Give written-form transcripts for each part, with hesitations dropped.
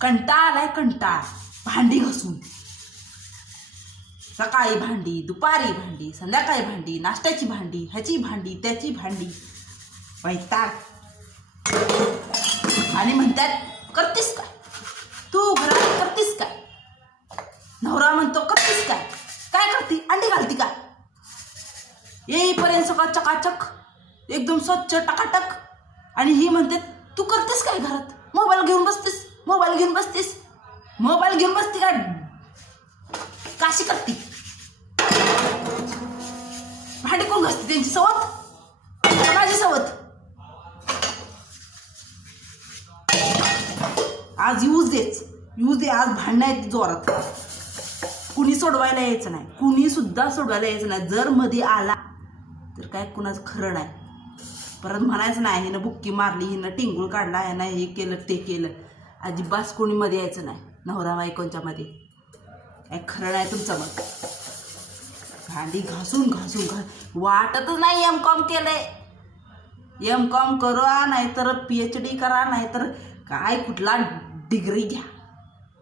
कंटाळा आलाय कंटाळा. भांडी घासून सकाळी भांडी, दुपारी भांडी, संध्याकाळी भांडी, नाश्त्याची भांडी, ह्याची भांडी, त्याची भांडी, वैताग. आणि म्हणतात करतीस काय तू घरात, करतीस काय. नवरा म्हणतो करतीस काय, काय करती, अंडी घालती काय. येईपर्यंत सगळं चकाचक एकदम स्वच्छ टकाटक. आणि ही म्हणते तू करतेस काय घरात, मोबाईल घेऊन बसतेस, मोबाईल घेऊन बसतेस, मोबाईल घेऊन बसते काय, काशी करते. भांडी कोण घासते, त्यांची सवत माझी सवत. आज यूज दे, आज भांडणं आहेत जोरात. कुणी सोडवायला यायचं नाही, कुणी सुद्धा सोडवायला यायचं नाही. जर मध्ये आला तर काय कुणाचं खरं नाही. परत म्हणायचं नाही हिनं बुक्की मारली, हिनं टिंगूळ काढला, ह्यानं हे केलं ते केलं. अजिबात कोणी मध्ये यायचं नाही नवरा बायकोंच्या मध्ये. काय खरं नाही तुमचं मग. भांडी घासून वाटतच नाही M.Com केलंय. M.Com करा नाहीतर PhD करा नाहीतर काय कुठला डिग्री घ्या.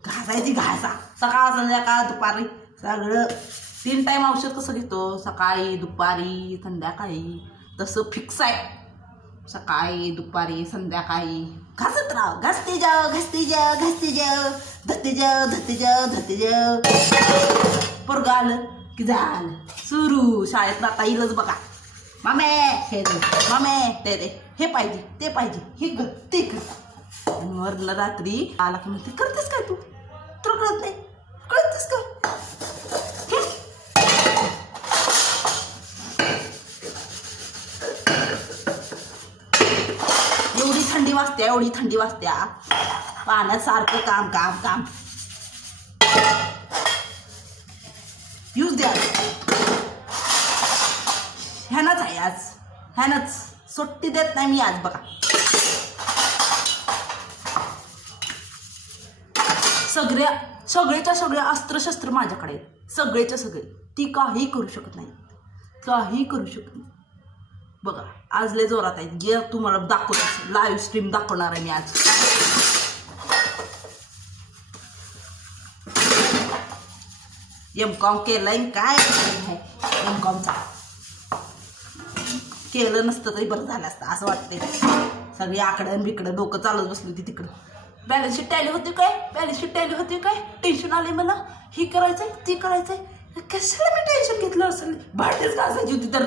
घासायची घासा, सकाळ संध्याकाळ दुपारी सगळं. 3 टाईम औषध कसं घेतो, सकाळी दुपारी संध्याकाळी, तसं फिक्स आहे. सकाळी दुपारी संध्याकाळी घासत राहा. घासते जाव धरते जाव. पोरगं आलं की झालं सुरू. शाळेत आता येईलच बघा, मामे हे दे, मामे ते दे, हे पाहिजे ते पाहिजे, हे कर ते कर. आणि वरनं रात्री आला की म्हणते करतेस काय तू, तुला कळत नाही, कळतेस का. एवढी थंडी वाजत्या पाण्यात सारखं काम काम काम. यूज द्या. ह्यानंच आहे आज, ह्यानंच सुट्टी देत नाही मी आज बघा. सगळेच्या सगळे अस्त्रशस्त्र माझ्याकडे आहेत, सगळेच्या सगळे. ती काही करू शकत नाही, काही करू शकत नाही. बघा आज लय जोरात आहे. जे तुम्हाला दाखवतो लाईव्ह स्ट्रीम दाखवणार आहे मी आज. M.Com केलंय काय M.Comचा. केलं नसतं तरी बरं झालं असतं असं वाटतंय. सगळी आकडं बिकडं डोकं चालत बसली होती तिकडं. बॅलन्स शीट टॅली होती काय, टेन्शन आले मला. ही करायचंय ती करायचंय, कशाला मी टेन्शन घेतलं असेल. भांडेच घासायची होती तर